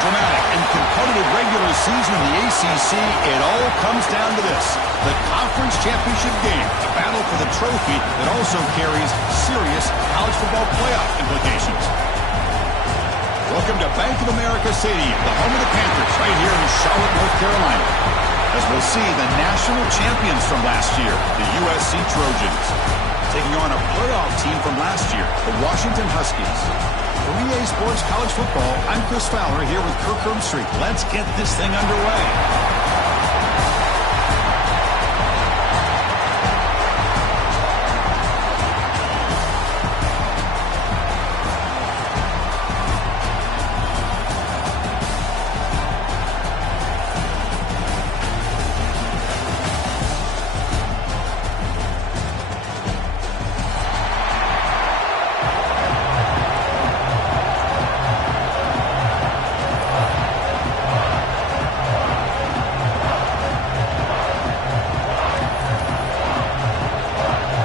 dramatic and competitive regular season in the ACC, it all comes down to this: the conference championship game, a battle for the trophy that also carries serious college football playoff implications. Welcome to Bank of America Stadium, the home of the Panthers, right here in Charlotte, North Carolina, as we'll see the national champions from last year, the USC Trojans, taking on a playoff team from last year, the Washington Huskies. For EA Sports College Football, I'm Chris Fowler here with Kirk Herbstreit. Let's get this thing underway.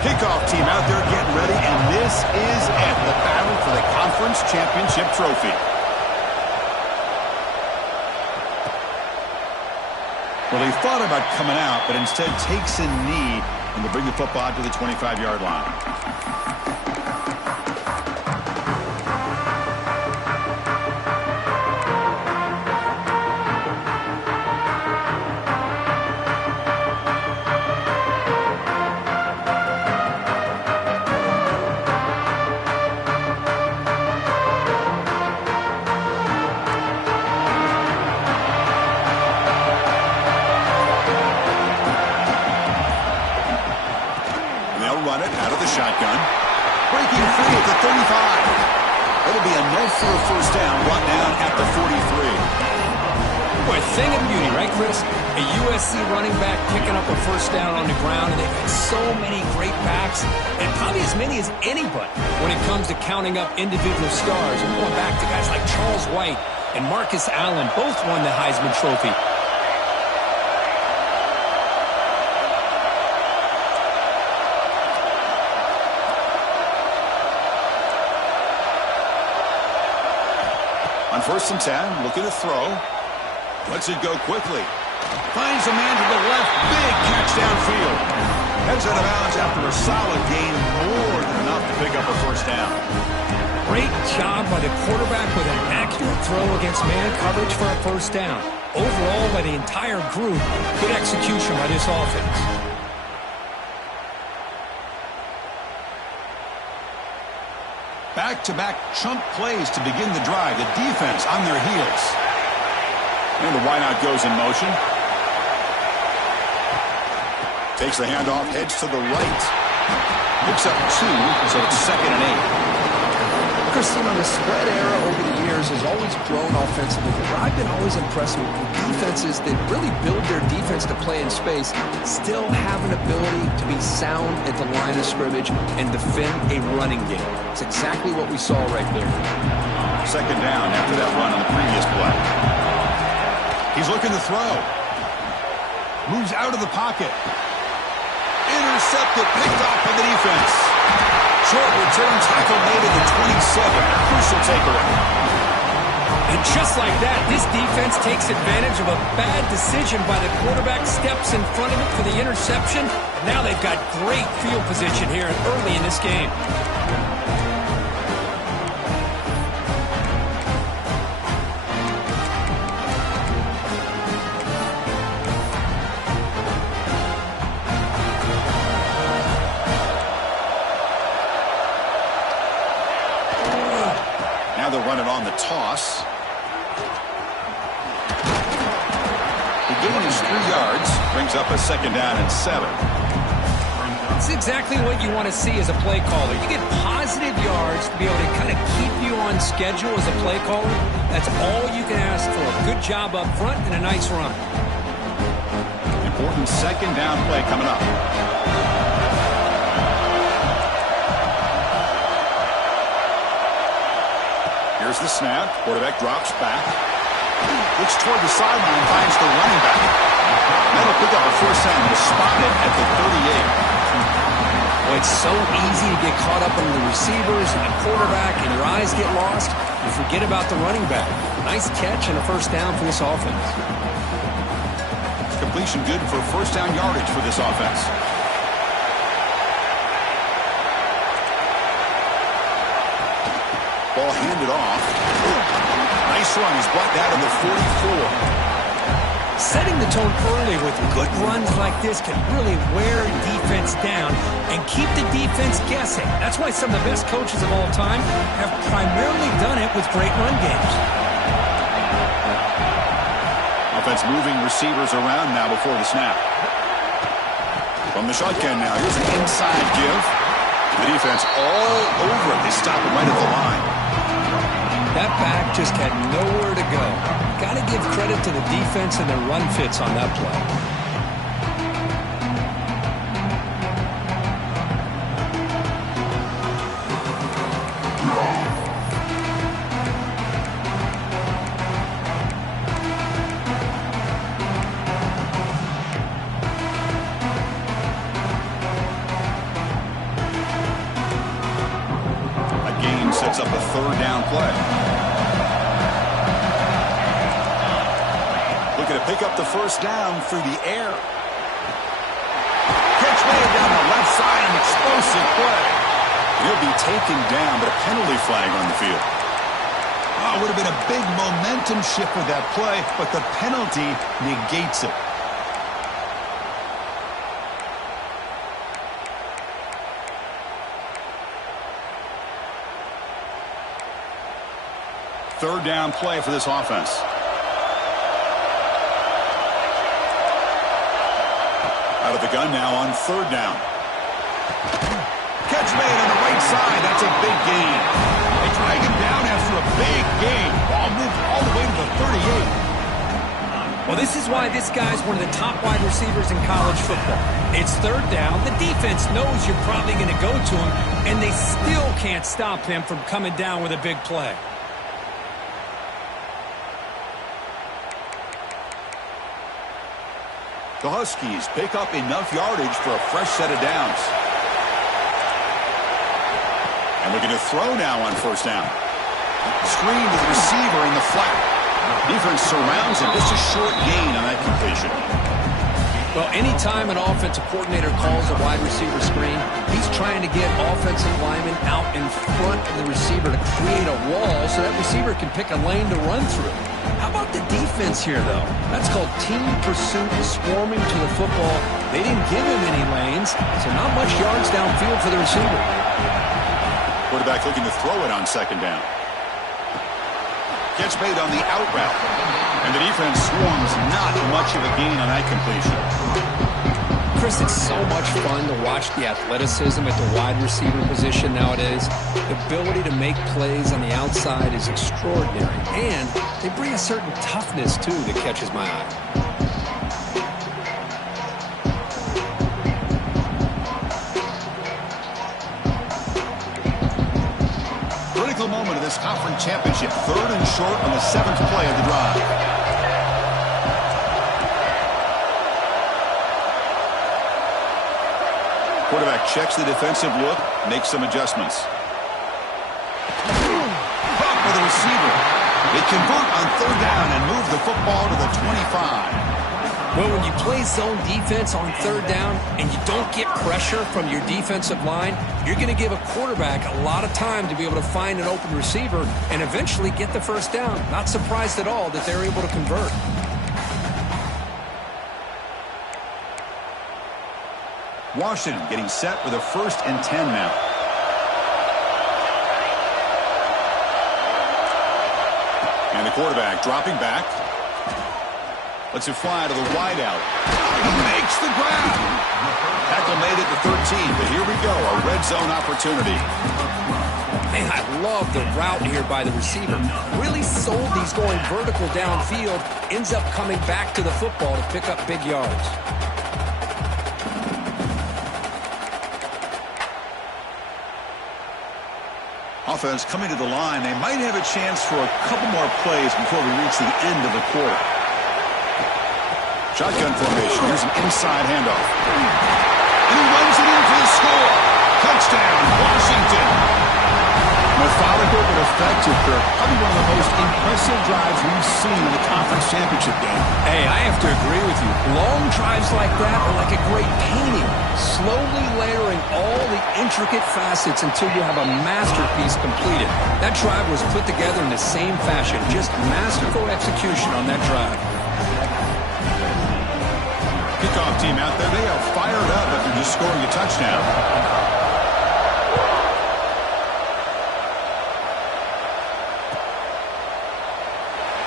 Kickoff team out there getting ready, and this is it, the battle for the conference championship trophy. Well, he thought about coming out, but instead takes a knee and will bring the football to the 25-yard line. Shotgun. Breaking free at the 35. It'll be enough for a first down, brought down at the 43. Boy, thing of beauty, right, Chris? A USC running back picking up a first down on the ground, and they've got so many great backs, and probably as many as anybody when it comes to counting up individual stars. We're going back to guys like Charles White and Marcus Allen, both won the Heisman Trophy. On 1st and 10, looking to throw. Lets it go quickly. Finds a man to the left. Big catch downfield. Heads out of bounds after a solid gain. More than enough to pick up a first down. Great job by the quarterback with an accurate throw against man coverage for a first down. Overall, by the entire group, good execution by this offense. Back-to-back chunk plays to begin the drive. The defense on their heels. And the wideout goes in motion. Takes the handoff, heads to the right. Picks up 2, so it's 2nd and 8. Chris, the spread era over the years has always grown offensively, but I've been always impressed with defenses that really build their defense to play in space, still have an ability to be sound at the line of scrimmage and defend a running game. It's exactly what we saw right there. 2nd down after that run on the previous play. He's looking to throw. Moves out of the pocket. Intercepted, picked off by the defense. Short return tackle made at the 27. Crucial takeaway. And just like that, this defense takes advantage of a bad decision by the quarterback, steps in front of it for the interception. Now they've got great field position here early in this game. Now they'll run it on the toss. The gain is 3 yards. Brings up a 2nd down and 7. It's exactly what you want to see as a play caller. You get positive yards to be able to kind of keep you on schedule as a play caller. That's all you can ask for. Good job up front and a nice run. Important 2nd down play coming up. Here's the snap. Quarterback drops back. Looks toward the sideline, finds the running back. That'll pick up a first down. They'll spot it at the 38. Well, it's so easy to get caught up in the receivers and the quarterback, and your eyes get lost. You forget about the running back. Nice catch and a first down for this offense. Completion good for first down yardage for this offense. Ball handed off. Nice run. He's brought down to the 44. Setting the tone early with good runs like this can really wear defense down and keep the defense guessing. That's why some of the best coaches of all time have primarily done it with great run games. Offense moving receivers around now before the snap. From the shotgun now. Here's an inside give. The defense all over it. They stop it right at the line. That back just had nowhere to go. Got to give credit to the defense and their run fits on that play. A gain sets up a third down play. Looking to pick up the first down through the air. Catch made down the left side, an explosive play. He'll be taken down, but a penalty flag on the field. Oh, it would have been a big momentum shift with that play, but the penalty negates it. Third down play for this offense. Out of the gun now on third down. Catch made on the right side. That's a big gain. They drag him down after a big gain. Ball moved all the way to the 38. Well, this is why this guy's one of the top wide receivers in college football. It's third down. The defense knows you're probably going to go to him, and they still can't stop him from coming down with a big play. The Huskies pick up enough yardage for a fresh set of downs. And looking to throw now on first down. Screen to the receiver in the flat. Defense surrounds him. Just a short gain on that completion. Well, anytime an offensive coordinator calls a wide receiver screen, he's trying to get offensive linemen out in front of the receiver to create a wall so that receiver can pick a lane to run through. How about the defense here, though? That's called team pursuit, swarming to the football. They didn't give him any lanes, so not much yards downfield for the receiver. Quarterback looking to throw it on second down. Catch made on the out route. And the defense swarms, not much of a gain on that completion. Chris, it's so much fun to watch the athleticism at the wide receiver position nowadays. The ability to make plays on the outside is extraordinary. And they bring a certain toughness, too, that catches my eye. Critical moment of this conference championship. Third and short on the 7th play of the drive. Quarterback checks the defensive look, makes some adjustments. Bump with the receiver. They convert on third down and move the football to the 25. Well, when you play zone defense on third down and you don't get pressure from your defensive line, you're going to give a quarterback a lot of time to be able to find an open receiver and eventually get the first down. Not surprised at all that they're able to convert. Washington getting set with a 1st and 10 now. And the quarterback dropping back. Lets it fly to the wideout. He makes the grab. Tackle made it to 13, but here we go, a red zone opportunity. Man, I love the route here by the receiver. Really sold these going vertical downfield. Ends up coming back to the football to pick up big yards. Offense coming to the line. They might have a chance for a couple more plays before we reach the end of the quarter. Shotgun formation. Here's an inside handoff. And he runs it in for the score. effective, Kirk. Probably one of the most impressive drives we've seen in the conference championship game. Hey, I have to agree with you. Long drives like that are like a great painting, slowly layering all the intricate facets until you have a masterpiece completed. That drive was put together in the same fashion, just masterful execution on that drive. Kickoff team out there, they are fired up after just scoring a touchdown.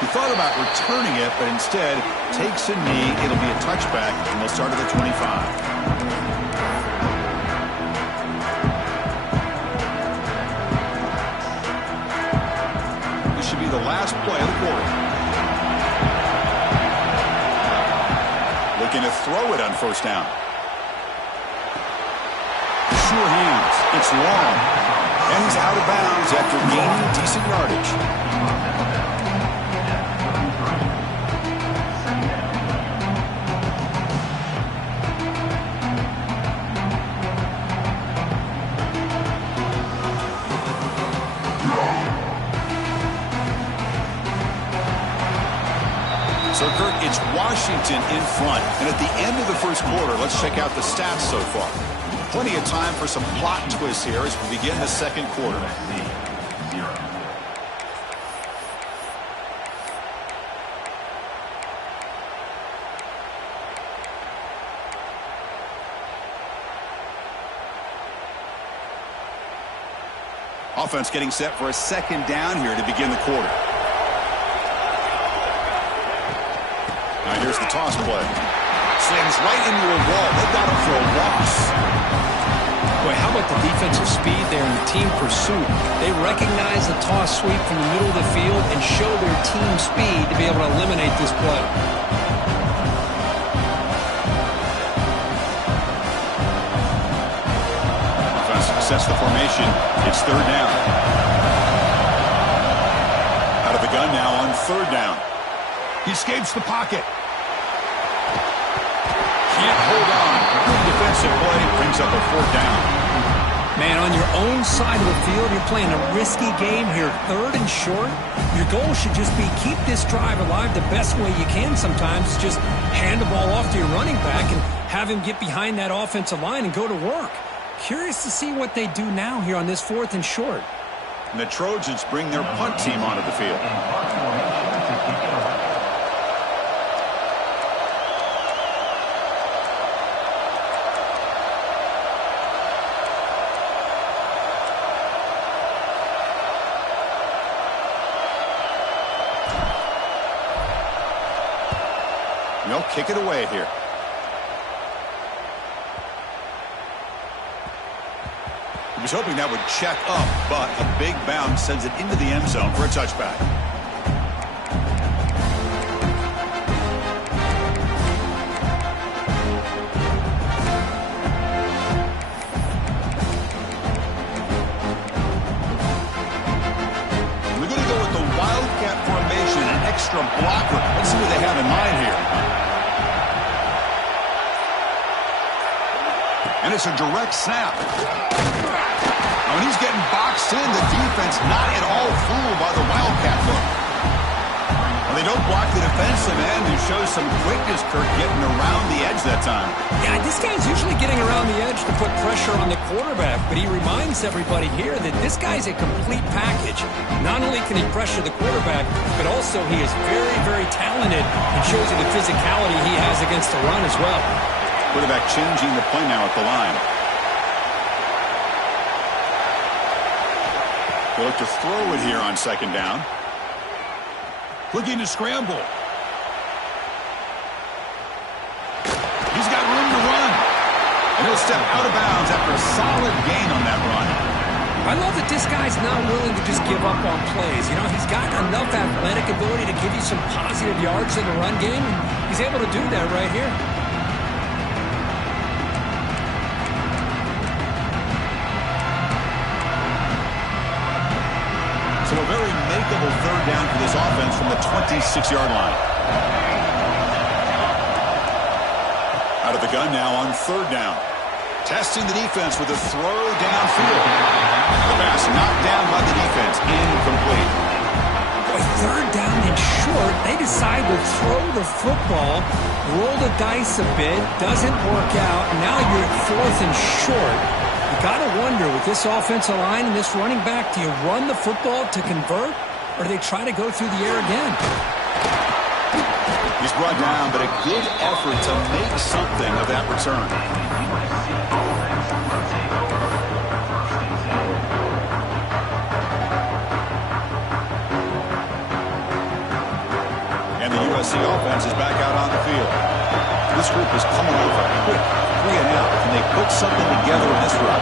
He thought about returning it, but instead takes a knee. It'll be a touchback, and they'll start at the 25. This should be the last play of the quarter. Looking to throw it on first down. Sure hands. It's long. And he's out of bounds after gaining decent yardage. So, Kirk, it's Washington in front. And at the end of the first quarter, let's check out the stats so far. Plenty of time for some plot twists here as we begin the second quarter. Offense getting set for a second down here to begin the quarter. Now here's the toss play. Slams right into a wall. They got him for a loss. Boy, how about the defensive speed there in the team pursuit? They recognize the toss sweep from the middle of the field and show their team speed to be able to eliminate this play. Offense sets the formation. It's third down. Out of the gun now on third down. He escapes the pocket. Can't hold on. Good defensive play brings up a fourth down. Man, on your own side of the field, you're playing a risky game here. Third and short. Your goal should just be keep this drive alive the best way you can sometimes. Just hand the ball off to your running back and have him get behind that offensive line and go to work. Curious to see what they do now here on this fourth and short. And the Trojans bring their punt team onto the field. They'll kick it away here. He was hoping that would check up, but a big bounce sends it into the end zone for a touchback. We're going to go with the Wildcat formation, an extra blocker. Let's see what they have in mind here. And it's a direct snap. When he's getting boxed in, the defense not at all fooled by the Wildcat look. Well, they don't block the defensive end, who shows some quickness, Kirk, getting around the edge that time. Yeah, this guy's usually getting around the edge to put pressure on the quarterback, but he reminds everybody here that this guy's a complete package. Not only can he pressure the quarterback, but also he is very, very talented and shows you the physicality he has against the run as well. Quarterback changing the play now at the line. They look to throw it here on second down. Looking to scramble. He's got room to run. And he'll step out of bounds after a solid gain on that run. I love that this guy's not willing to just give up on plays. You know, he's got enough athletic ability to give you some positive yards in the run game. He's able to do that right here. So a very makeable third down for this offense from the 26-yard line. Out of the gun now on third down. Testing the defense with a throw downfield. The pass knocked down by the defense. Incomplete. decide to throw the football, roll the dice a bit, doesn't work out. Now you're at 4th and short. You got to wonder, with this offensive line and this running back, do you run the football to convert, or do they try to go through the air again? He's brought down, but a good effort to make something of that return. And the USC offense is back out on the field. This group is coming off a quick 3-and-out. Can they put something together in this run?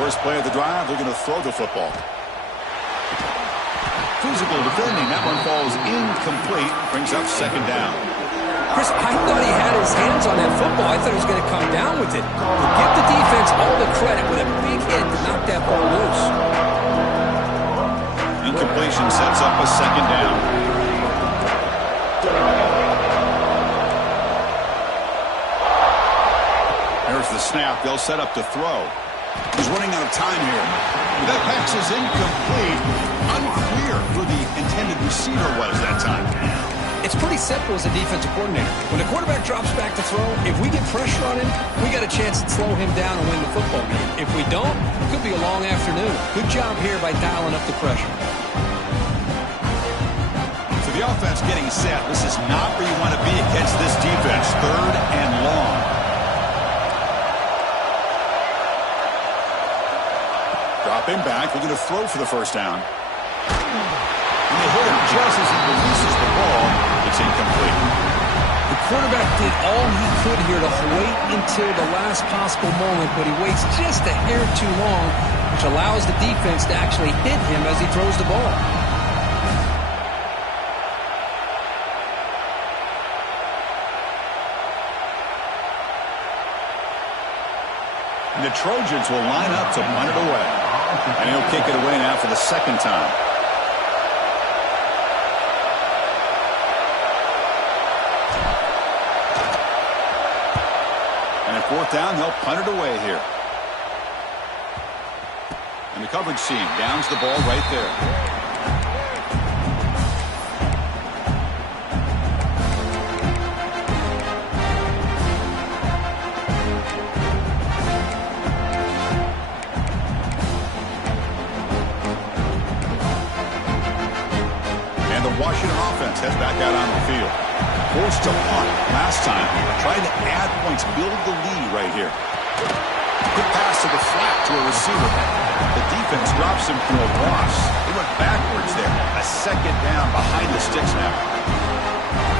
First play of the drive, they're going to throw the football. Physical defending. That one falls incomplete. Brings up 2nd down. Chris, I thought he had his hands on that football. I thought he was going to come down with it. But give the defense all the credit with a big hit to knock that ball loose. Incompletion sets up a 2nd down. There's the snap. They'll set up to throw. He's running out of time here. That pass is incomplete. Unclear who the intended receiver was that time. It's pretty simple as a defensive coordinator. When the quarterback drops back to throw, if we get pressure on him, we got a chance to slow him down and win the football game. If we don't, it could be a long afternoon. Good job here by dialing up the pressure. So the offense getting set. This is not where you want to be against this defense. 3rd and long. Dropping back. We're going to throw for the 1st down. And they hit him just as he releases the ball. It's incomplete. The quarterback did all he could here to wait until the last possible moment, but he waits just a hair too long, which allows the defense to actually hit him as he throws the ball. And the Trojans will line up to punt it away. And he'll kick it away now for the 2nd time. And at 4th down, they'll punt it away here. And the coverage team downs the ball right there. Washington offense heads back out on the field. Forced to punt last time. Trying to add points, build the lead right here. Quick pass to the flat to a receiver. The defense drops him for a loss. They went backwards there. A 2nd down behind the sticks now.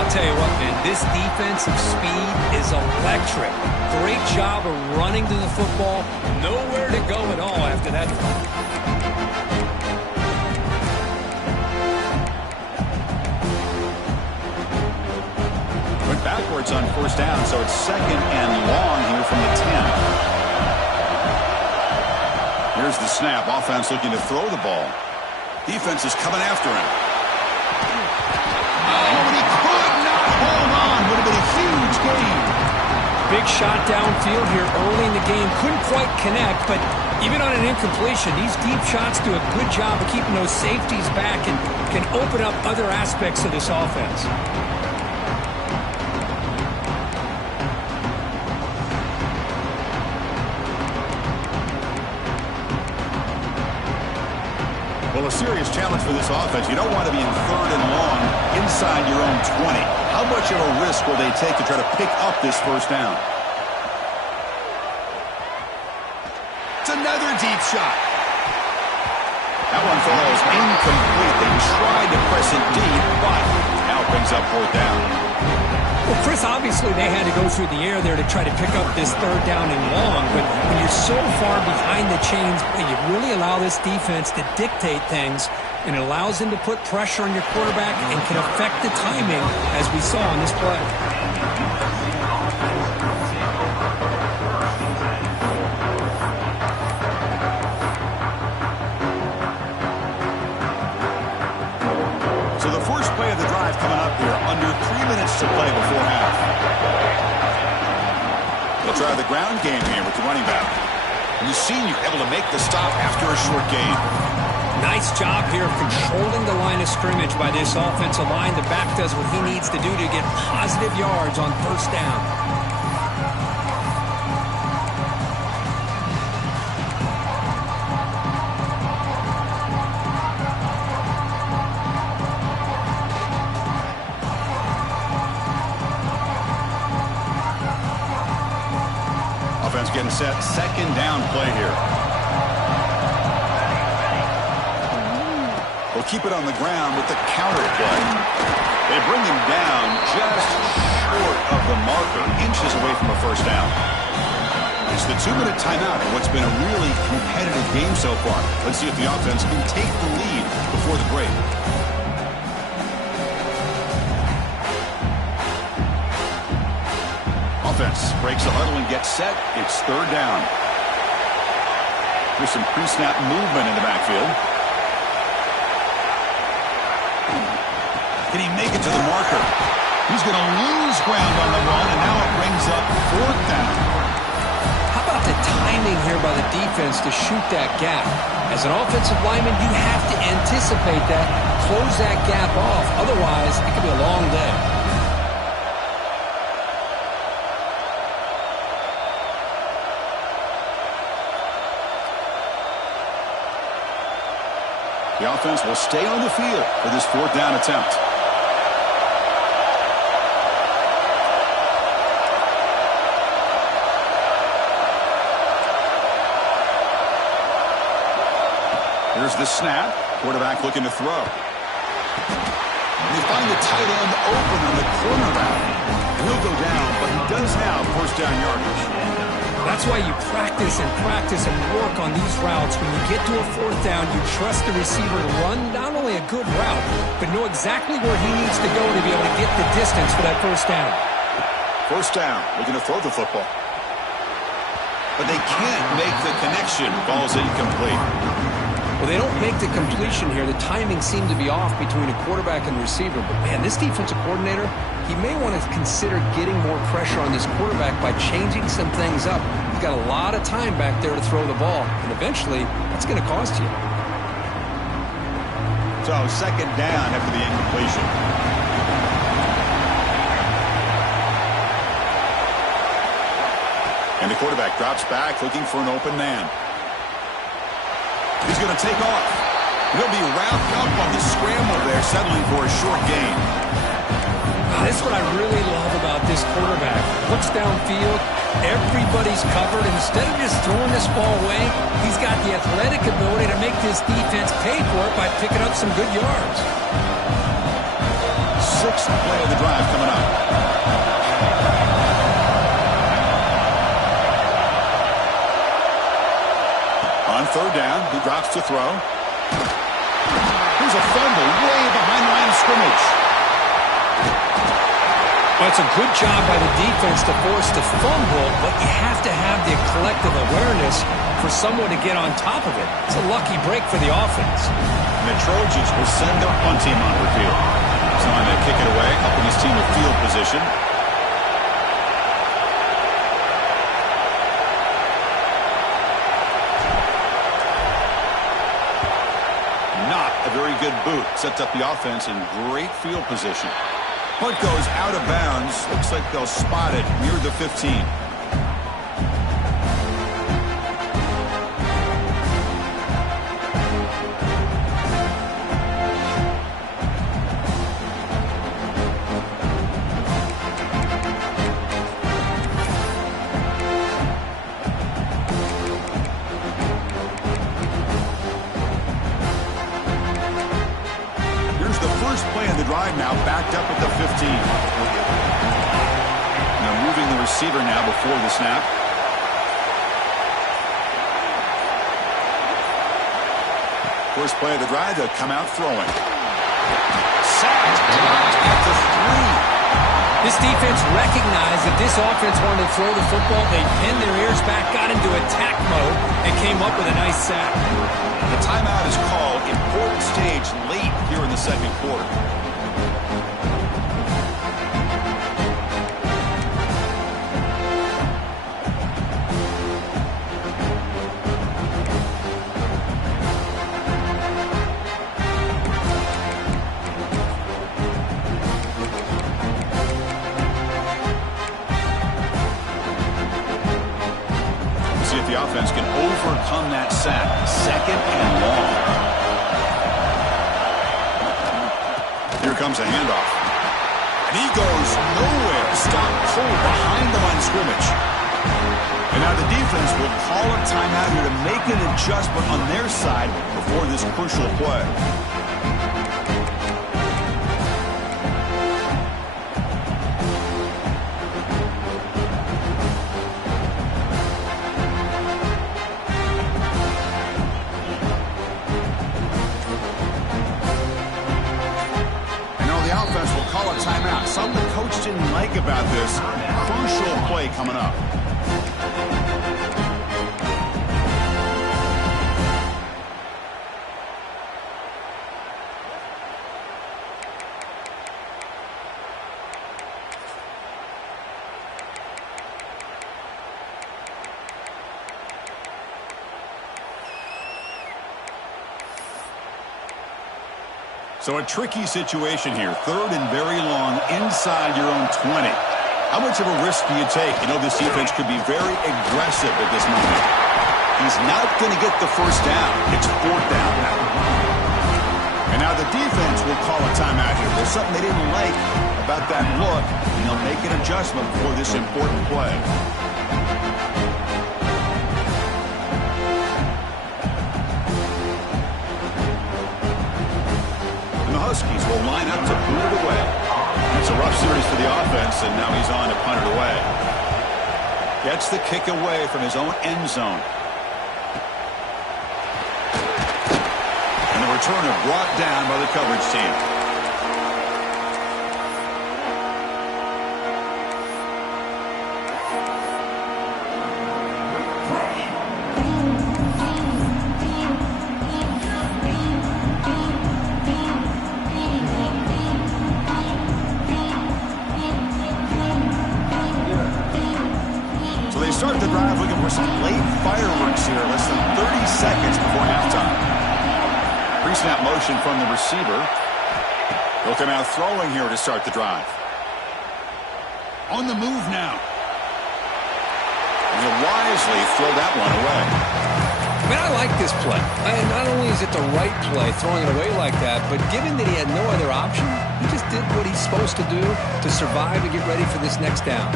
I'll tell you what, man, this defensive speed is electric. Great job of running to the football. Nowhere to go at all after that. Backwards on 1st down, so it's 2nd and long here from the 10. Here's the snap. Offense looking to throw the ball. Defense is coming after him. Oh, and he could not hold on. Would have been a huge gain. Big shot downfield here early in the game. Couldn't quite connect, but even on an incompletion, these deep shots do a good job of keeping those safeties back and can open up other aspects of this offense. Well, a serious challenge for this offense. You don't want to be in 3rd and long inside your own 20. How much of a risk will they take to try to pick up this 1st down? It's another deep shot. That one falls incomplete. They tried to press it deep, but now it brings up 4th down. Well, Chris, obviously they had to go through the air there to try to pick up this 3rd down and long, but when you're so far behind the chains, you really allow this defense to dictate things, and it allows them to put pressure on your quarterback and can affect the timing, as we saw on this play. So the first play of the drive coming up here, under 3 minutes to play before half. They'll try the ground game here with the running back. And the senior able to make the stop after a short gain. Nice job here of controlling the line of scrimmage by this offensive line. The back does what he needs to do to get positive yards on first down. Offense getting set. Second down play here. They'll keep it on the ground with the counter play. They bring him down just short of the marker, inches away from a first down. It's the 2-minute timeout in what's been a really competitive game so far. Let's see if the offense can take the lead before the break. Offense breaks the huddle and gets set. It's third down. There's some pre-snap movement in the backfield. Can he make it to the marker? He's going to lose ground on the run, and now it brings up fourth down. How about the timing here by the defense to shoot that gap? As an offensive lineman, you have to anticipate that, close that gap off. Otherwise, it could be a long day. The offense will stay on the field for this fourth down attempt. Here's the snap. Quarterback looking to throw. And they find the tight end open on the corner route. And he'll go down, but he does have first down yardage. That's why you practice and work on these routes. When you get to a fourth down, you trust the receiver to run not only a good route, but know exactly where he needs to go to be able to get the distance for that first down. First down, looking to throw the football. But they can't make the connection. Ball's incomplete. Well, they don't make the completion here. The timing seemed to be off between a quarterback and receiver. But, man, this defensive coordinator, he may want to consider getting more pressure on this quarterback by changing some things up. He's got a lot of time back there to throw the ball, and eventually that's going to cost you. So, second down after the incompletion. And the quarterback drops back looking for an open man. He's going to take off. He'll be wrapped up on the scramble there, settling for a short gain. This is what I really love about this quarterback. Looks downfield, everybody's covered. Instead of just throwing this ball away, he's got the athletic ability to make this defense pay for it by picking up some good yards. Sixth play of the drive coming up. On third down, he drops to throw. Here's a fumble way behind the line of scrimmage. Well, it's a good job by the defense to force the fumble, but you have to have the collective awareness for someone to get on top of it. It's a lucky break for the offense. And the Trojans will send their punt team onto the field. Someone to kick it away, helping his team with field position. Not a very good boot. Sets up the offense in great field position. Punt goes out of bounds. Looks like they'll spot it near the 15. Now backed up at the 15. Now moving the receiver now before the snap. First play of the drive, they'll come out throwing. Sacked, dropped at the 3. This defense recognized that this offense wanted to throw the football. They pinned their ears back, got into attack mode, and came up with a nice sack. The timeout is called. Important stage late here in the second quarter. overcome that sack. 2nd and long. Here comes a handoff. And he goes nowhere. Stop cold behind the line of scrimmage. And now the defense will call a timeout here to make an adjustment on their side before this crucial play. Timeout. Something the coach didn't like about this crucial play coming up. So a tricky situation here. 3rd and very long inside your own 20. How much of a risk do you take? You know, this defense could be very aggressive at this moment. He's not going to get the first down. It's 4th down now. And now the defense will call a timeout here. There's something they didn't like about that look, and they'll make an adjustment for this important play. Huskies will line up to boot it away. It's a rough series for the offense, and now he's on to punt it away. Gets the kick away from his own end zone. And the returner brought down by the coverage team. Start the drive looking for some late fireworks here. Less than 30 seconds before halftime. Pre-snap motion from the receiver. He'll come out throwing here to start the drive. On the move now. And he'll wisely throw that one away. Man, I like this play. Not only is it the right play, throwing it away like that, but given that he had no other option, he just did what he's supposed to do to survive and get ready for this next down.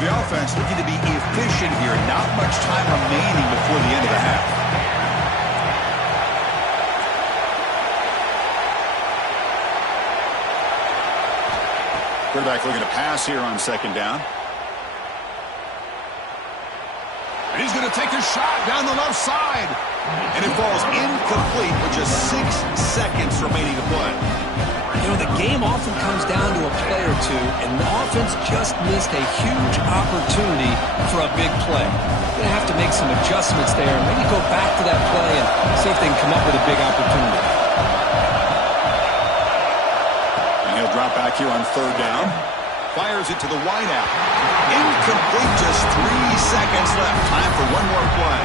The offense looking to be efficient here. Not much time remaining before the end of the half. Quarterback looking to pass here on 2nd down. And he's going to take a shot down the left side. And it falls incomplete with just 6 seconds remaining to play. You know, the game often comes down to a play or two, and the offense just missed a huge opportunity for a big play. Going to have to make some adjustments there, and maybe go back to that play and see if they can come up with a big opportunity. And he'll drop back here on 3rd down. Fires it to the wideout. Incomplete, just 3 seconds left. Time for one more play.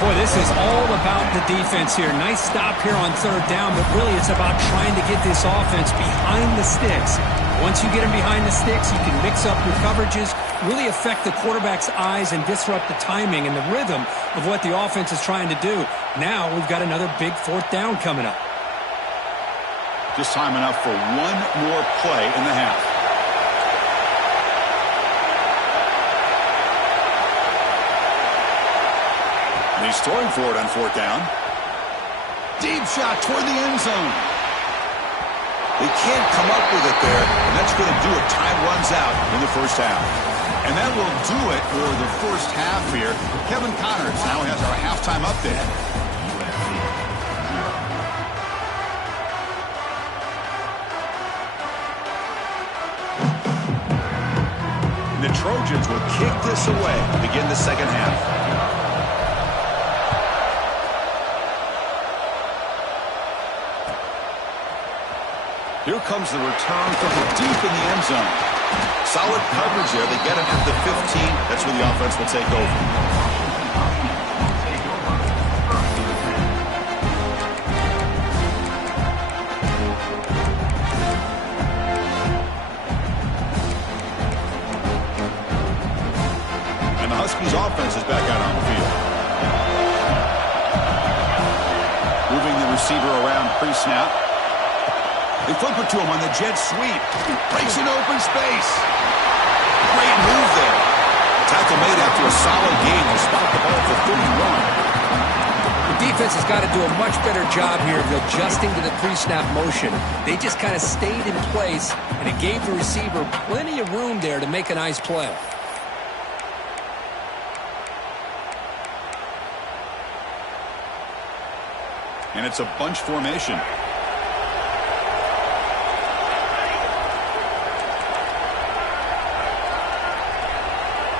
Boy, this is all about the defense here. Nice stop here on 3rd down, but really it's about trying to get this offense behind the sticks. Once you get them behind the sticks, you can mix up your coverages, really affect the quarterback's eyes and disrupt the timing and the rhythm of what the offense is trying to do. Now we've got another big 4th down coming up. Just time enough for one more play in the half. And he's throwing for it on 4th down. Deep shot toward the end zone. They can't come up with it there, and that's going to do it. Time runs out in the first half. And that will do it for the first half here. Kevin Connors now has our halftime update. The Trojans will kick this away to begin the second half. Here comes the return from deep in the end zone. Solid coverage there. They get him at the 15. That's where the offense will take over. Husky's offense is back out on the field. Moving the receiver around pre-snap. They flip it to him on the jet sweep. Breaks in open space. Great move there. Tackle made after a solid gain. They spot the ball for 31. The defense has got to do a much better job here of adjusting to the pre-snap motion. They just kind of stayed in place, and it gave the receiver plenty of room there to make a nice play. And it's a bunch formation.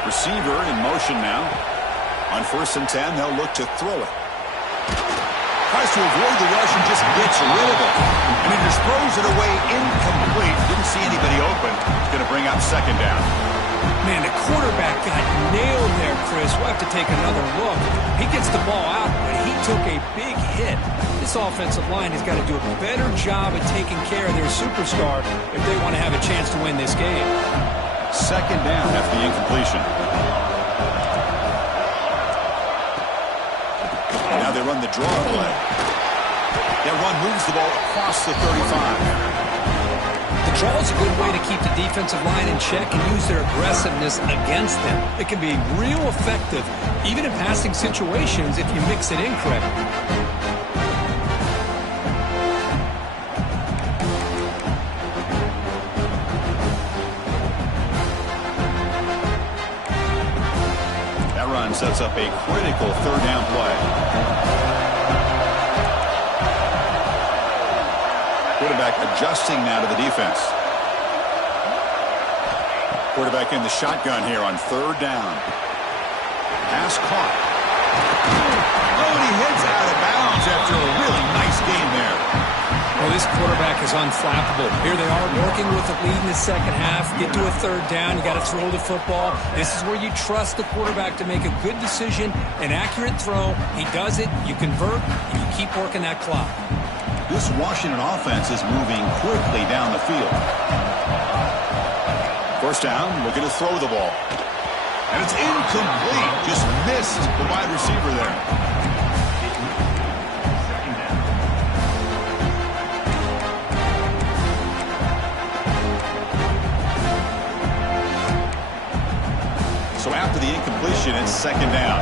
Receiver in motion now. On 1st and 10, they'll look to throw it. Tries to avoid the rush and just gets rid of it. And he just throws it away incomplete. Didn't see anybody open. It's going to bring up 2nd down. Man, the quarterback got nailed there, Chris. We'll have to take another look. He gets the ball out, but he took a big hit. This offensive line has got to do a better job of taking care of their superstar if they want to have a chance to win this game. 2nd down after the incompletion. Now they run the draw play. That run moves the ball across the 35. The draw is a good way to keep the defensive line in check and use their aggressiveness against them. It can be real effective, even in passing situations, if you mix it in correctly. Sets up a critical 3rd down play. Quarterback adjusting now to the defense. Quarterback in the shotgun here on 3rd down. Pass caught. Oh, and he heads out of bounds after a really nice game there. Well, this quarterback is unflappable. Here they are working with the lead in the 2nd half. Get to a 3rd down. You got to throw the football. This is where you trust the quarterback to make a good decision, an accurate throw. He does it. You convert, and you keep working that clock. This Washington offense is moving quickly down the field. 1st down, looking to throw the ball. And it's incomplete. Just missed the wide receiver there. So after the incompletion, it's 2nd down.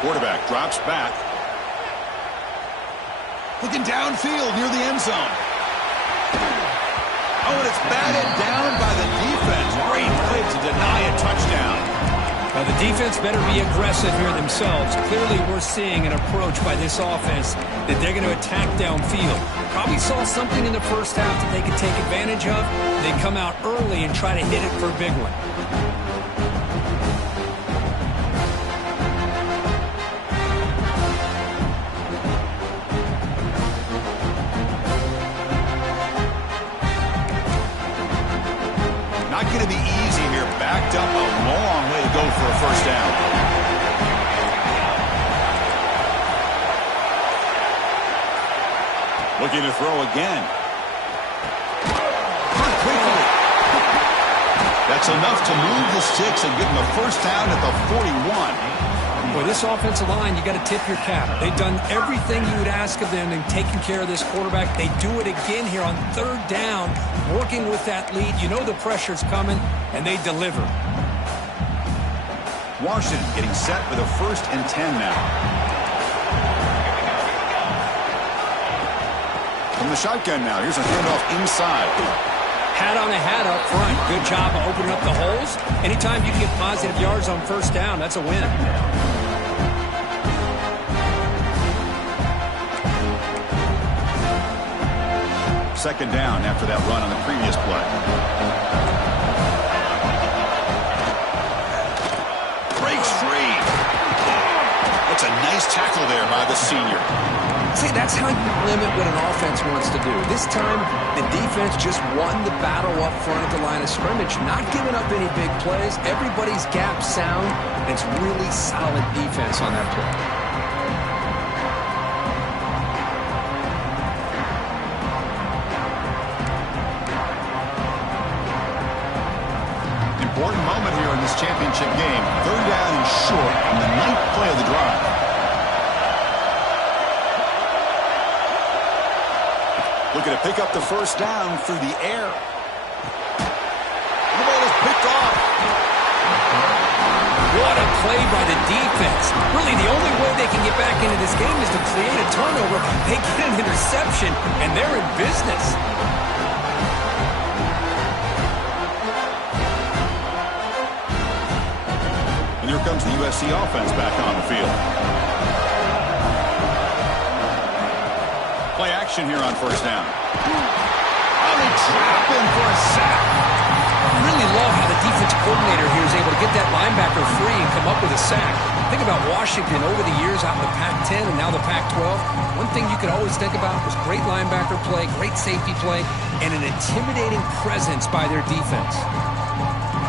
Quarterback drops back. Looking downfield near the end zone. Oh, and it's batted down by the defense. Great play to deny a touchdown. Now, the defense better be aggressive here themselves. Clearly, we're seeing an approach by this offense that they're going to attack downfield. Probably saw something in the 1st half that they could take advantage of. They come out early and try to hit it for a big one. Not going to be easy here. Backed up a long way to go for a 1st down. Looking to throw again. Quickly. That's enough to move the sticks and give them a 1st down at the 41. Boy, this offensive line, you got to tip your cap. They've done everything you would ask of them in taking care of this quarterback. They do it again here on 3rd down, working with that lead. You know the pressure's coming, and they deliver. Washington getting set with a 1st and 10 now. From the shotgun now, here's a handoff inside. Hat on a hat up front. Good job of opening up the holes. Anytime you can get positive yards on 1st down, that's a win. 2nd down after that run on the previous play. Breaks free. That's a nice tackle there by the senior. See, that's how you limit what an offense wants to do. This time, the defense just won the battle up front at the line of scrimmage, not giving up any big plays. Everybody's gap sound, and it's really solid defense on that play. Important moment here in this championship game. 3rd down and short on the 9th play of the drive. Looking to pick up the 1st down through the air. The ball is picked off. What a play by the defense. Really, the only way they can get back into this game is to create a turnover. They get an interception, and they're in business. And here comes the USC offense back on the field. Play action here on 1st down. Oh, they trap him for a sack. I really love how the defense coordinator here is able to get that linebacker free and come up with a sack. Think about Washington over the years out in the Pac-10 and now the Pac-12. One thing you could always think about was great linebacker play, great safety play, and an intimidating presence by their defense.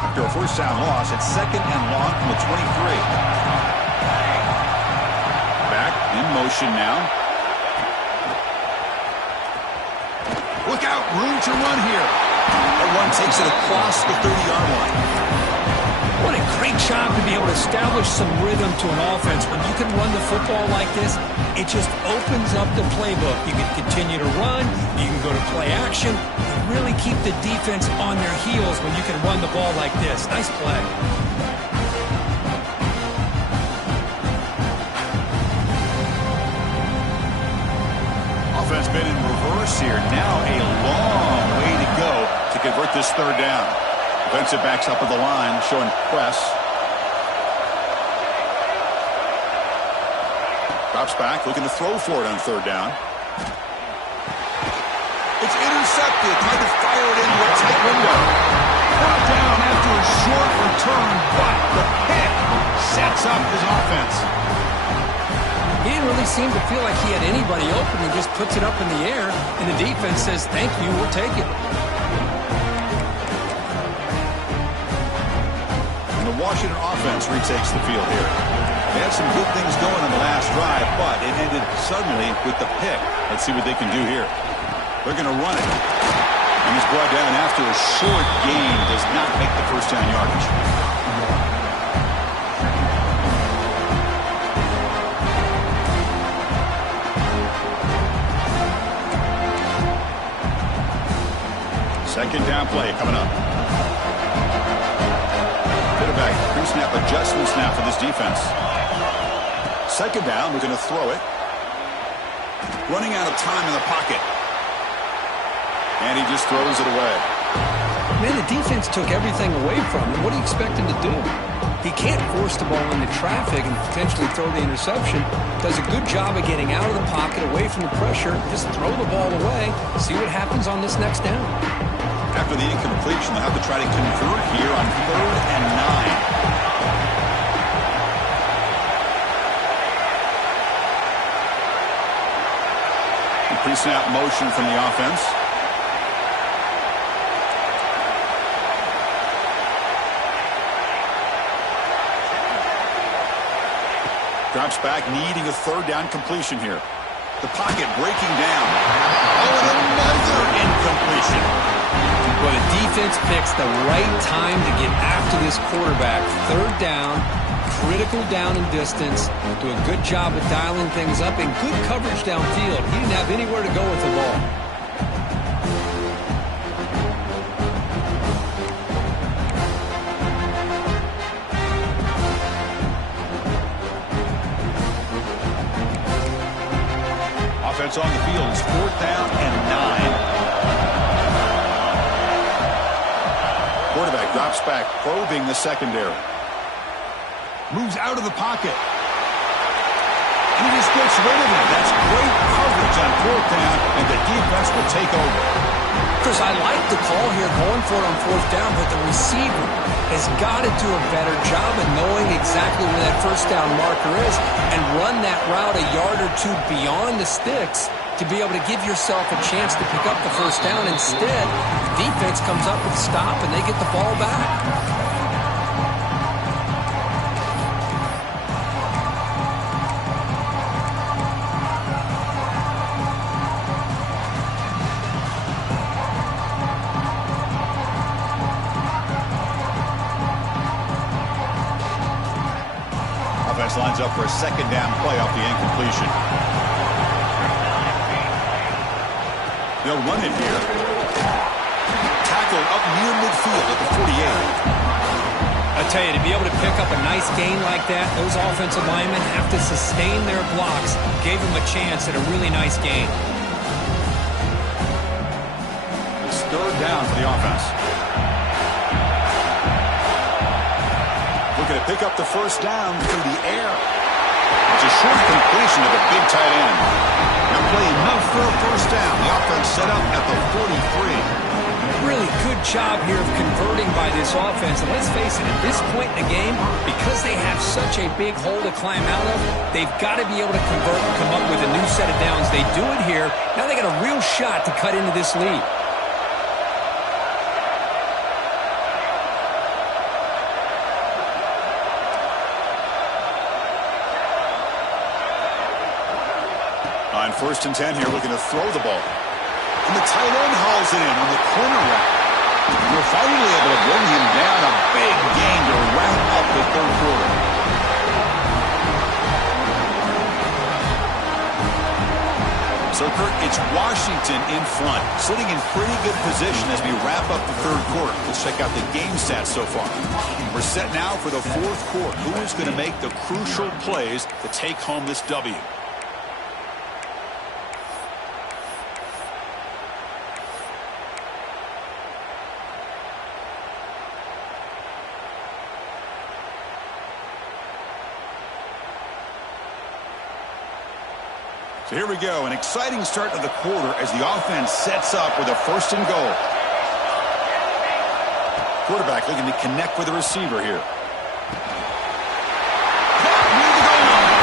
After a 1st down loss, it's 2nd and long from the 23. Back in motion now. Look out, room to run here. That one takes it across the 30-yard line. What a great job to be able to establish some rhythm to an offense. When you can run the football like this, it just opens up the playbook. You can continue to run, you can go to play action, and really keep the defense on their heels when you can run the ball like this. Nice play. Offense been in reverse here. Now a long way to go to convert this 3rd down. Defensive backs up at the line, showing press. Drops back, looking to throw for it on 3rd down. It's intercepted. Tried to fire it into a tight window. Brought down after a short return, but the pick sets up his offense. He didn't really seem to feel like he had anybody open. He just puts it up in the air, and the defense says, thank you, we'll take it. And the Washington offense retakes the field here. They had some good things going on the last drive, but it ended suddenly with the pick. Let's see what they can do here. They're going to run it. And it's brought down after a short gain. Does not make the 1st down yardage. Second down play coming up. Quarterback pre-snap adjustments now for this defense. 2nd down, we're going to throw it. Running out of time in the pocket. And he just throws it away. Man, the defense took everything away from him. What do you expect him to do? He can't force the ball into traffic and potentially throw the interception. Does a good job of getting out of the pocket, away from the pressure. Just throw the ball away. See what happens on this next down. After the incompletion, they'll have to try to convert here on 3rd and 9. Pre-snap motion from the offense. Drops back, needing a 3rd down completion here. The pocket breaking down. Oh, and another incompletion. Well, the defense picks the right time to get after this quarterback. 3rd down, critical down and distance. Do a good job of dialing things up and good coverage downfield. He didn't have anywhere to go with the ball. Offense on the field is 4th down and 9. Quarterback drops back, probing the secondary. Moves out of the pocket. And he just gets rid of it. That's great coverage on 4th down, and the defense will take over. Chris, I like the call here going for it on 4th down, but the receiver has got to do a better job of knowing exactly where that 1st down marker is and run that route a yard or two beyond the sticks to be able to give yourself a chance to pick up the first down. Instead, the defense comes up with a stop, and they get the ball back. Lines up for a second down play off the incompletion. They'll run it here. Tackled up near midfield at the 48. I tell you, to be able to pick up a nice gain like that, those offensive linemen have to sustain their blocks. Gave them a chance at a really nice gain. It's third down for the offense. Looking to pick up the first down through the air. It's a short completion of a big tight end. Now play enough for a first down. The offense set up at the 43. Really good job here of converting by this offense. And let's face it, at this point in the game, because they have such a big hole to climb out of, they've got to be able to convert and come up with a new set of downs. They do it here. Now they got a real shot to cut into this lead. On 1st and 10 here, looking to throw the ball. And the tight end hauls it in on the corner route. They're finally able to bring him down. A big gain to wrap up the third quarter. So, Kurt, it's Washington in front, sitting in pretty good position as we wrap up the third quarter. Let's check out the game stats so far. We're set now for the fourth quarter. Who is going to make the crucial plays to take home this W? So here we go, an exciting start to the quarter as the offense sets up with a 1st and goal. Quarterback looking to connect with the receiver here. Near the goal line.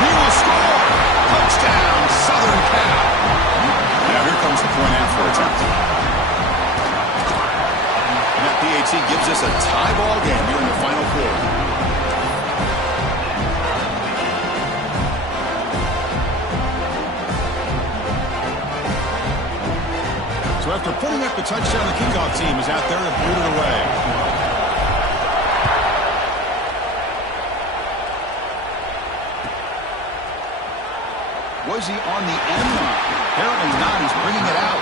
He will score. Touchdown, Southern Cal. Now here comes the point after attempt. And that PAT gives us a tie ball game here in the final quarter. So after putting up the touchdown, the kickoff team is out there to boot it away. Was he on the end line? Apparently not. He's bringing it out.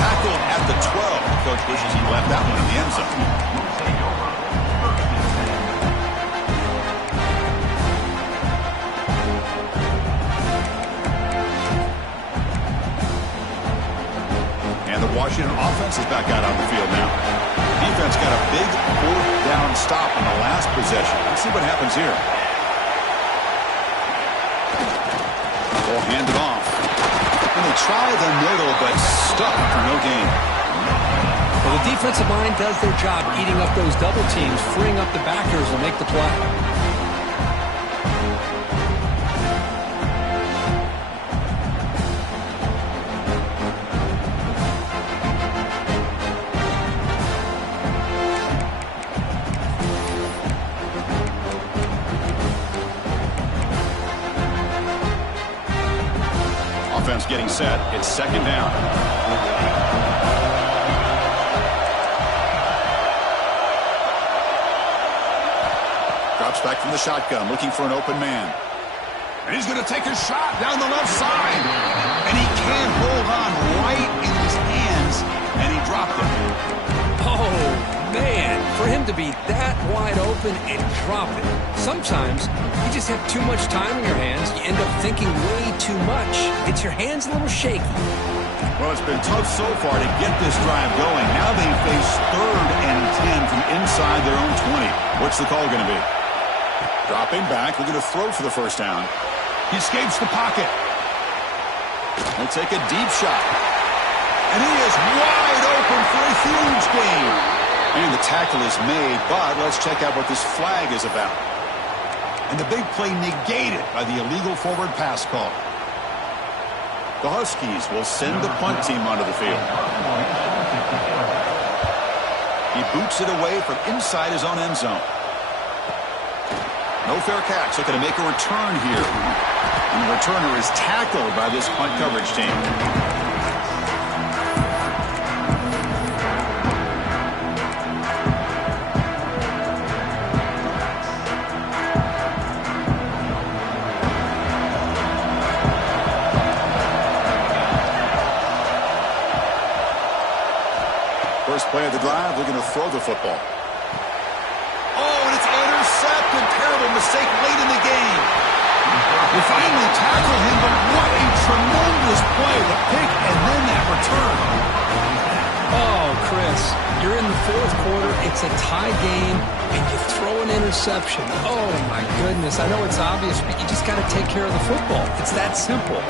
Tackled at the 12. The coach wishes he left that one in the end zone. Washington offense is back out on the field now. Defense got a big 4th down stop on the last possession. Let's see what happens here. Ball handed off. And they try the middle, but stuck for no gain. Well, the defensive line does their job eating up those double teams, freeing up the backers to make the play. Getting set. It's 2nd down. Drops back from the shotgun, looking for an open man. And he's going to take a shot down the left side. And he can't hold on right in his hands, and he dropped it. Oh, man. For him to be that wide open and drop it. Sometimes you just have too much time in your hands. You end up thinking way too much. Gets your hands a little shaky. Well, it's been tough so far to get this drive going. Now they face 3rd and 10 from inside their own 20. What's the call going to be? Dropping back. We're going to throw for the first down. He escapes the pocket. He'll take a deep shot. And he is wide open for a huge gain. And the tackle is made, but let's check out what this flag is about. And the big play negated by the illegal forward pass call. The Huskies will send the punt team onto the field. He boots it away from inside his own end zone. No fair catch. Looking to make a return here. And the returner is tackled by this punt coverage team. First play of the drive, looking to throw the football. Oh, and it's intercepted. Terrible mistake late in the game. They finally tackled him, but what a tremendous play. The pick and then that return. Oh, Chris, you're in the fourth quarter. It's a tie game, and you throw an interception. Oh, my goodness. I know it's obvious, but you just got to take care of the football. It's that simple.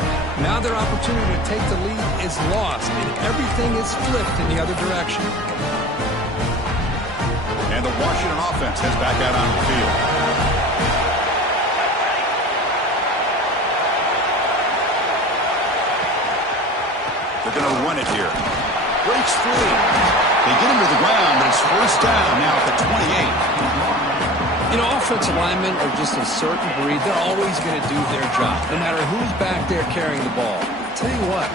Now their opportunity to take the lead is lost, and everything is flipped in the other direction. And the Washington offense heads back out on the field. They're going to run it here. Breaks free. They get him to the ground, but it's first down now at the 28. You know, offensive linemen are just a certain breed. They're always going to do their job, no matter who's back there carrying the ball. I'll tell you what,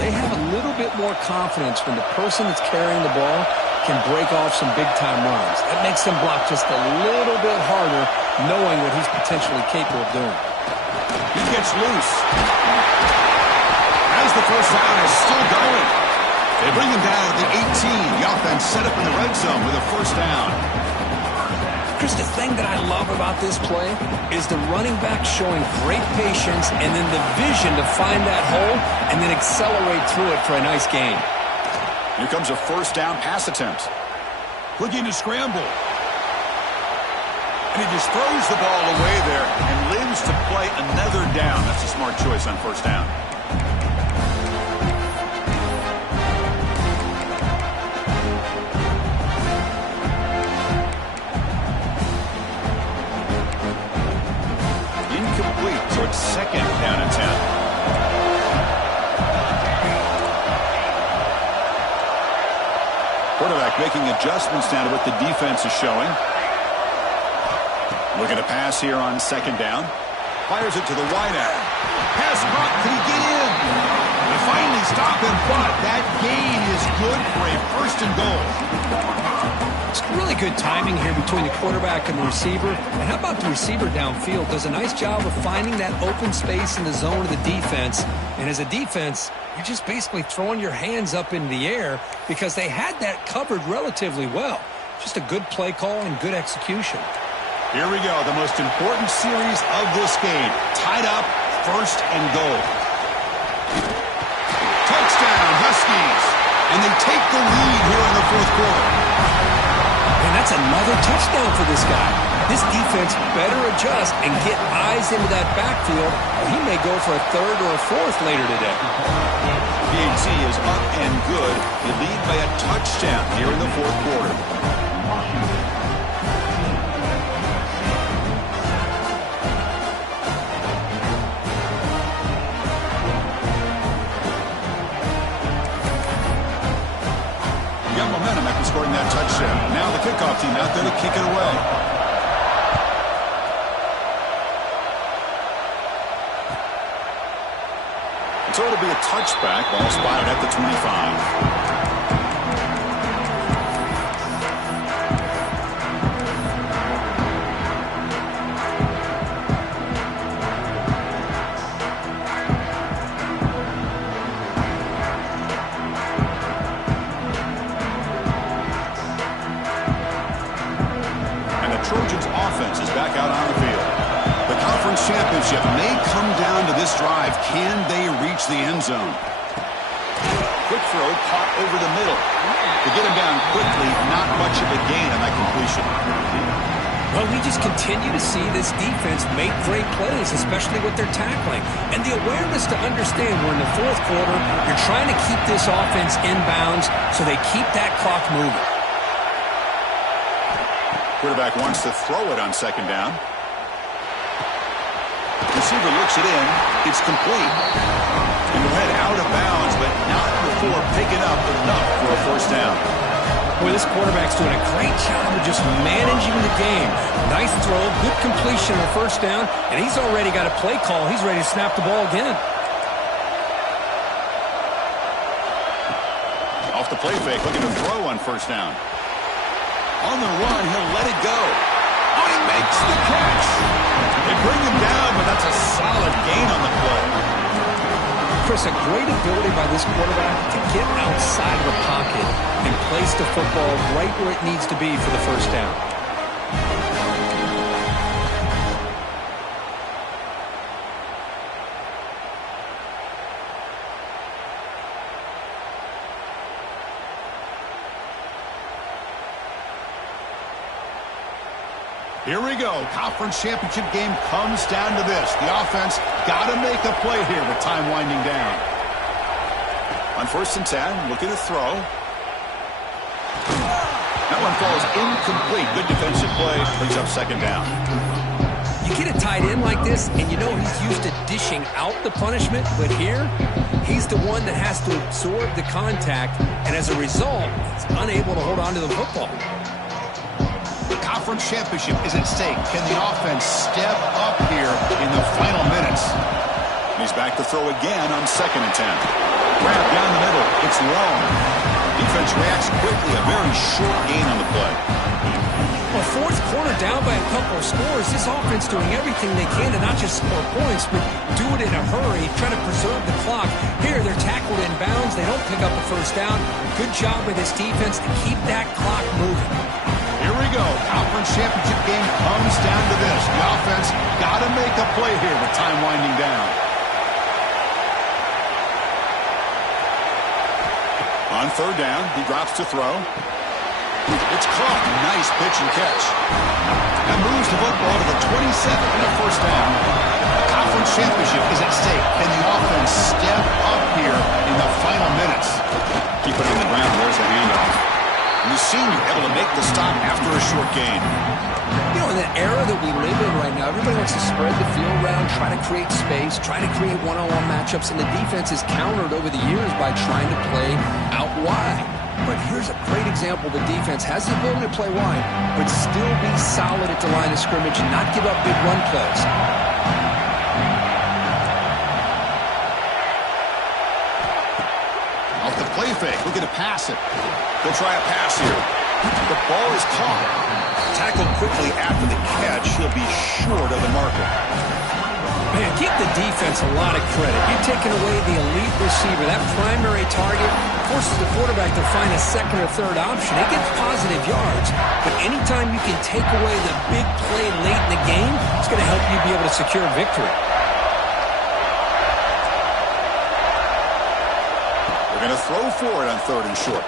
they have a little bit more confidence when the person that's carrying the ball can break off some big-time runs. That makes them block just a little bit harder, knowing what he's potentially capable of doing. He gets loose. As the first down is still going. They bring him down at the 18. The offense set up in the red zone with a first down. Chris, the thing that I love about this play is the running back showing great patience and then the vision to find that hole and then accelerate through it for a nice gain. Here comes a first down pass attempt. Looking to scramble. And he just throws the ball away there and lives to play another down. That's a smart choice on first down. Incomplete, so it's second down and 10. Quarterback making adjustments now to what the defense is showing. Looking to pass here on second down. Fires it to the wideout. Pass caught. Can he get in? They finally stop him, but that gain is good for a first and goal. It's really good timing here between the quarterback and the receiver. And how about the receiver downfield? Does a nice job of finding that open space in the zone of the defense. And as a defense, you're just basically throwing your hands up in the air because they had that covered relatively well. Just a good play call and good execution. Here we go, the most important series of this game. Tied up, first and goal. Touchdown, Huskies. And they take the lead here in the fourth quarter. And that's another touchdown for this guy. This defense better adjust and get eyes into that backfield, or he may go for a third or a fourth later today. PAT is up and good. They lead by a touchdown here in the fourth quarter. Got momentum after scoring that touchdown. Now the kickoff team out there to kick it away. So it'll be a touchback. Ball spotted at the 25. Trojans offense is back out on the field. The conference championship may come down to this drive. Can they reach the end zone? Quick throw caught over the middle. To get him down quickly, not much of a gain on that completion. Well, we just continue to see this defense make great plays, especially with their tackling. And the awareness to understand we're in the fourth quarter, you're trying to keep this offense in bounds so they keep that clock moving. Quarterback wants to throw it on second down. Receiver looks it in. It's complete. And we'll head out of bounds, but not before picking up enough for a first down. Boy, this quarterback's doing a great job of just managing the game. Nice throw, good completion on first down, and he's already got a play call. He's ready to snap the ball again. Off the play fake, looking to throw on first down. On the run, he'll let it go. Oh, he makes the catch. They bring him down, but that's a solid gain on the play. Chris, a great ability by this quarterback to get outside of the pocket and place the football right where it needs to be for the first down. Here we go. Conference championship game comes down to this. The offense got to make a play here with time winding down. On 1st and 10, looking to throw. That one falls incomplete. Good defensive play. Brings up 2nd down. You get a tight end like this, and you know he's used to dishing out the punishment, but here, he's the one that has to absorb the contact, and as a result, he's unable to hold on to the football. The conference championship is at stake. Can the offense step up here in the final minutes? He's back to throw again on 2nd and 10. Grab down the middle. It's long. Defense reacts quickly. A very short gain on the play. Well, 4th quarter down by a couple of scores. This offense doing everything they can to not just score points, but do it in a hurry, try to preserve the clock. Here, they're tackled in bounds. They don't pick up a first down. Good job by this defense to keep that clock moving. Here we go. Conference championship game comes down to this. The offense got to make a play here with time winding down. On 3rd down, he drops to throw. It's caught. Nice pitch and catch. That moves the football to the 27 and a first down. The conference championship is at stake. Can the offense step up here in the final minutes? Keep it on the ground. There's a handoff. And the senior able to make the stop after a short gain. You know, in the era that we live in right now, everybody wants to spread the field around, try to create space, try to create one-on-one matchups, and the defense is countered over the years by trying to play out wide. But here's a great example. The defense has the ability to play wide, but still be solid at the line of scrimmage and not give up big run plays. Off the play fake, looking to pass it. They'll try a pass here. The ball is caught. Tackled quickly after the catch. He'll be short of the marker. Man, give the defense a lot of credit. You're taking away the elite receiver. That primary target forces the quarterback to find a 2nd or 3rd option. It gets positive yards, but anytime you can take away the big play late in the game, it's going to help you be able to secure victory. They're going to throw for it on 3rd and short.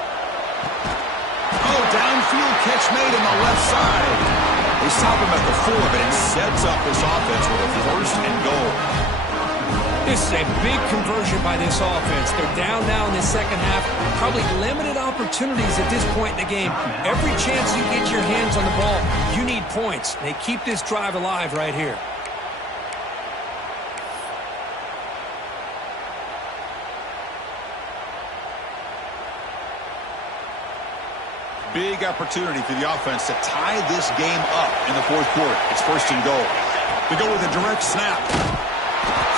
Oh, downfield catch made on the left side. They stop him at the 4, but it sets up this offense with a 1st and goal. This is a big conversion by this offense. They're down now in the 2nd half. Probably limited opportunities at this point in the game. Every chance you get your hands on the ball, you need points. They keep this drive alive right here. Big opportunity for the offense to tie this game up in the 4th quarter. It's 1st and goal. They go with a direct snap.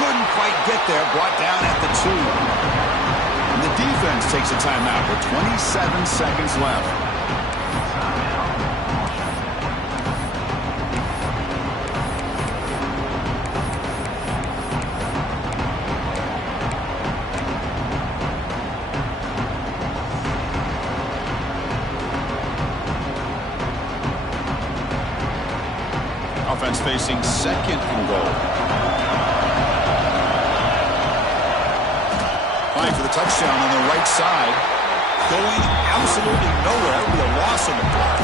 Couldn't quite get there. Brought down at the 2. And the defense takes a timeout with 27 seconds left. Offense facing 2nd and goal. Playing for the touchdown on the right side. Going absolutely nowhere. That would be a loss on the play.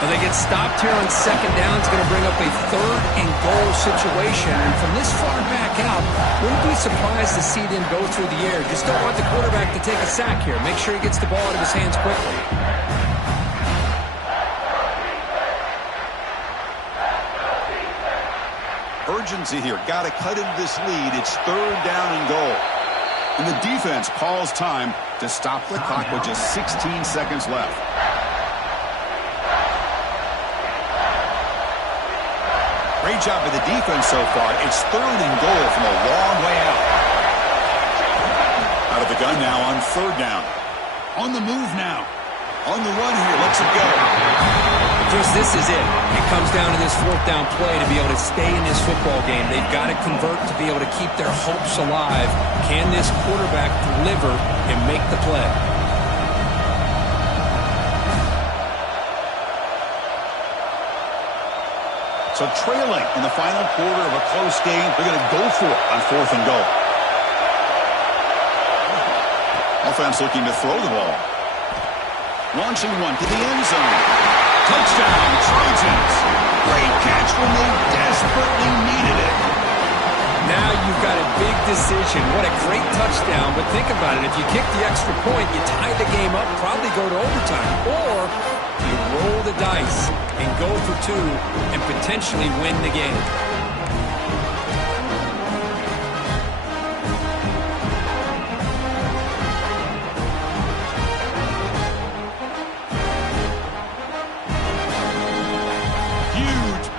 Well, they get stopped here on 2nd down. It's going to bring up a 3rd and goal situation. And from this far back out, wouldn't be surprised to see them go through the air. Just don't want the quarterback to take a sack here. Make sure he gets the ball out of his hands quickly. urgency here. Got to cut into this lead. It's 3rd down and goal. And the defense calls time to stop the clock with just 16 seconds left. Great job by the defense so far. It's 3rd and goal from a long way out. Out of the gun now on 3rd down. On the move now. On the run here. Let's it go. Chris, this is it. It comes down to this 4th down play to be able to stay in this football game. They've got to convert to be able to keep their hopes alive. Can this quarterback deliver and make the play? So trailing in the final quarter of a close game, they're going to go for it on 4th and goal. Offense looking to throw the ball. Launching one to the end zone. Touchdown, Trojans. Great catch when they desperately needed it. Now you've got a big decision. What a great touchdown. But think about it. If you kick the extra point, you tie the game up, probably go to overtime. Or you roll the dice and go for 2 and potentially win the game.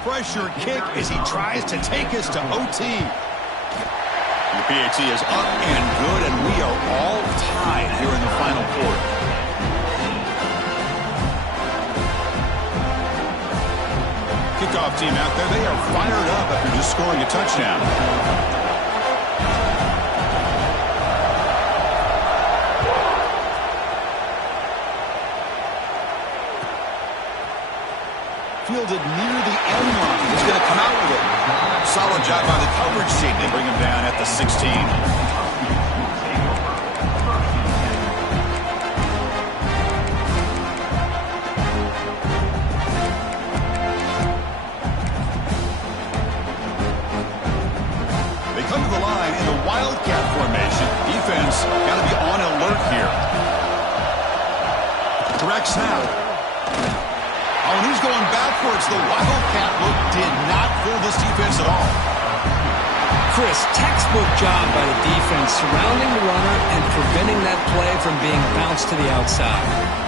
Pressure kick as he tries to take us to OT. The PAT is up and good, and we are all tied here in the final quarter. Kickoff team out there, they are fired up after just scoring a touchdown. Fielded near the end line. He's going to come out with it. Solid job by the coverage team. They bring him down at the 16. They come to the line in the wildcat formation. Defense got to be on alert here. Direct snap. Oh, and he's going backwards. The wildcat look did not fool this defense at all. Chris, textbook job by the defense surrounding the runner and preventing that play from being bounced to the outside.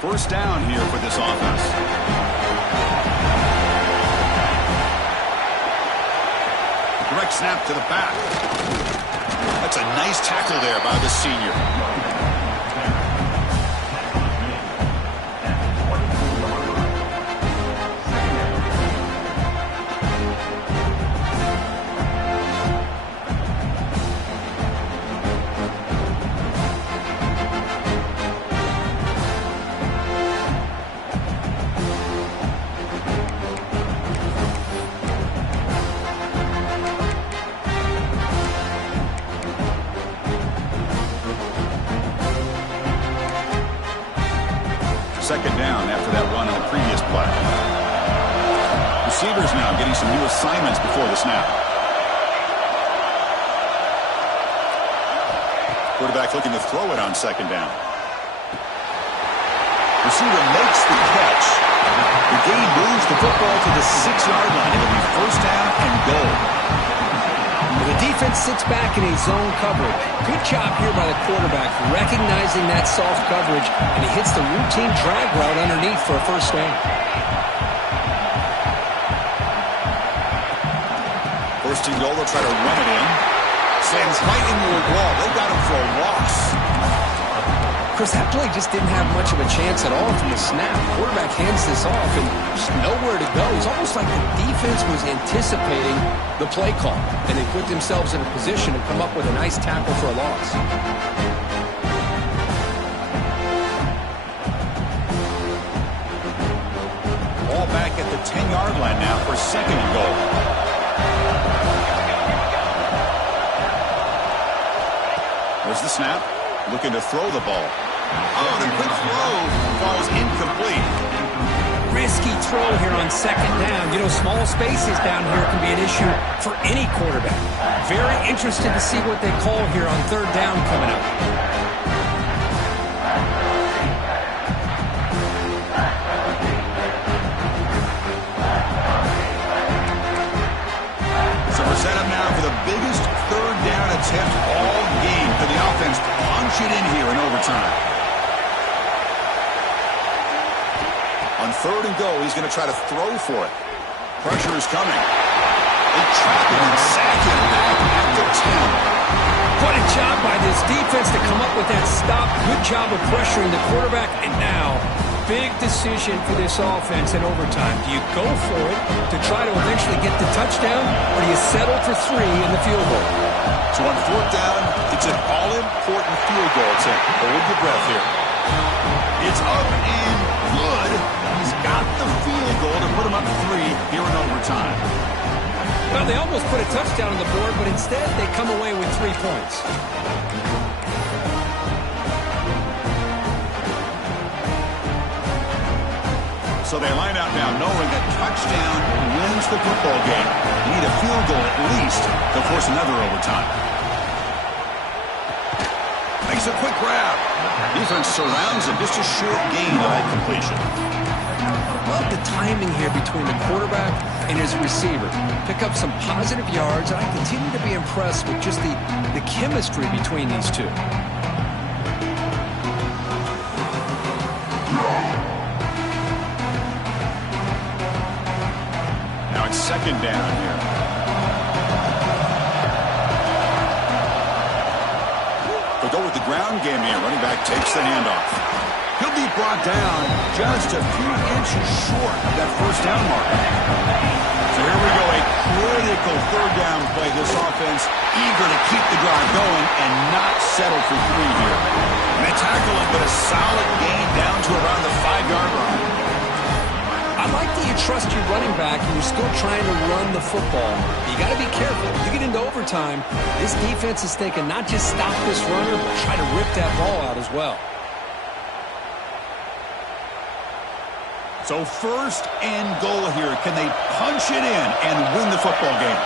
First down here for this offense. Direct snap to the back. That's a nice tackle there by the senior. Second down after that run on the previous play. Receivers now getting some new assignments before the snap. Quarterback looking to throw it on second down. Receiver makes the catch. The game moves the football to the 6-yard line. It'll be first down and goal. The defense sits back in a zone coverage. Good job here by the quarterback, recognizing that soft coverage, and he hits the routine drag route underneath for a first down. First and goal, they'll try to run it in. Sends right into a wall. They got him for a loss. Chris, that play just didn't have much of a chance at all from the snap. Quarterback hands this off and just nowhere to go. It's almost like the defense was anticipating the play call, and they put themselves in a position to come up with a nice tackle for a loss. Ball back at the 10-yard line now for second and goal. Here's the snap. Looking to throw the ball. Oh, the quick throw falls incomplete. Risky throw here on second down. You know, small spaces down here can be an issue for any quarterback. Very interested to see what they call here on third down coming up. So we're set up now for the biggest third down attempt all game. Can the offense punch it in here in overtime? On third and goal, he's going to try to throw for it. Pressure is coming. They trap him and sack him back at the 10. What a job by this defense to come up with that stop. Good job of pressuring the quarterback. And now, big decision for this offense in overtime. Do you go for it to try to eventually get the touchdown, or do you settle for 3 in the field goal? So on fourth down, it's an all-important field goal attempt. Hold your breath here. It's up and good. He's got the field goal to put him up 3 here in overtime. Well, they almost put a touchdown on the board, but instead they come away with 3 points. So they line out now knowing that touchdown wins the football game. You need a field goal at least to force another overtime. Makes a quick grab. Defense surrounds him. Just a short gain on that completion. Love the timing here between the quarterback and his receiver. Pick up some positive yards, and I continue to be impressed with just the chemistry between these two. Now it's second down here. They'll go with the ground game here. Running back takes the handoff. He'll be brought down just a few inches short of that first down mark. So here we go, a critical third down play. This offense eager to keep the drive going and not settle for 3 here. And they tackle him, but a solid gain down to around the 5-yard line. I like that you trust your running back and you're still trying to run the football. You got to be careful. You get into overtime, this defense is thinking not just stop this runner, but try to rip that ball out as well. So first and goal here. Can they punch it in and win the football game?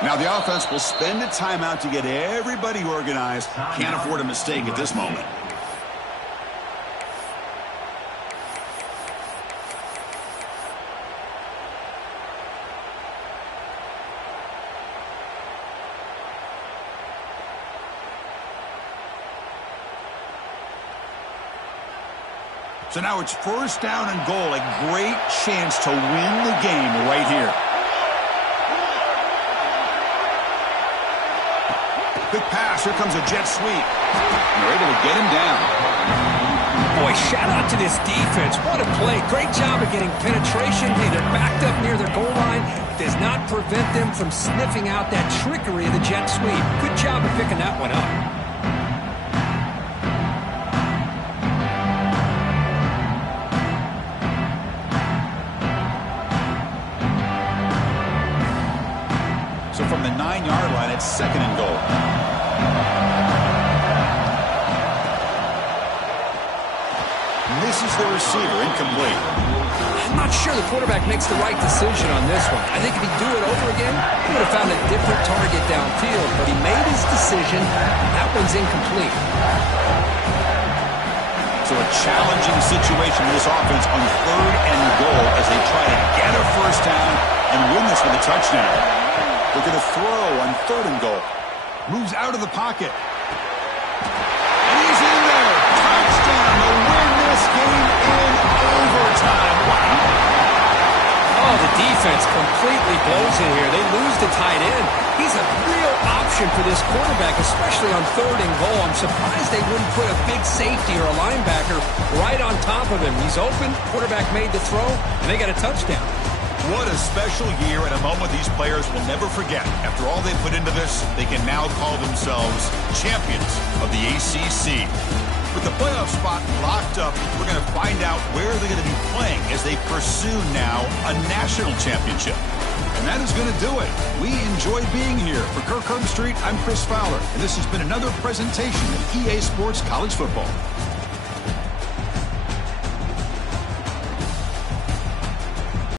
Now the offense will spend a timeout to get everybody organized. Can't afford a mistake at this moment. So now it's first down and goal. A great chance to win the game right here. Quick pass. Here comes a jet sweep. And they're able to get him down. Boy, shout out to this defense. What a play. Great job of getting penetration. Hey, they're backed up near their goal line. It does not prevent them from sniffing out that trickery of the jet sweep. Good job of picking that one up. So from the 9-yard line, it's second and goal. Misses the receiver, incomplete. I'm not sure the quarterback makes the right decision on this one. I think if he'd do it over again, he would have found a different target downfield, but he made his decision. That one's incomplete. So a challenging situation for this offense on third and goal as they try to get a first down and win this with a touchdown. Looking to throw on third and goal. Moves out of the pocket. And he's in there. Touchdown to win this game in overtime. Wow. Oh, the defense completely blows it here. They lose the tight end. He's a real option for this quarterback, especially on third and goal. I'm surprised they wouldn't put a big safety or a linebacker right on top of him. He's open. Quarterback made the throw, and they got a touchdown. What a special year and a moment these players will never forget. After all they put into this, they can now call themselves champions of the ACC. With the playoff spot locked up, we're going to find out where they're going to be playing as they pursue now a national championship. And that is going to do it. We enjoyed being here. For Kirk Herbstreit, I'm Chris Fowler, and this has been another presentation of EA Sports College Football.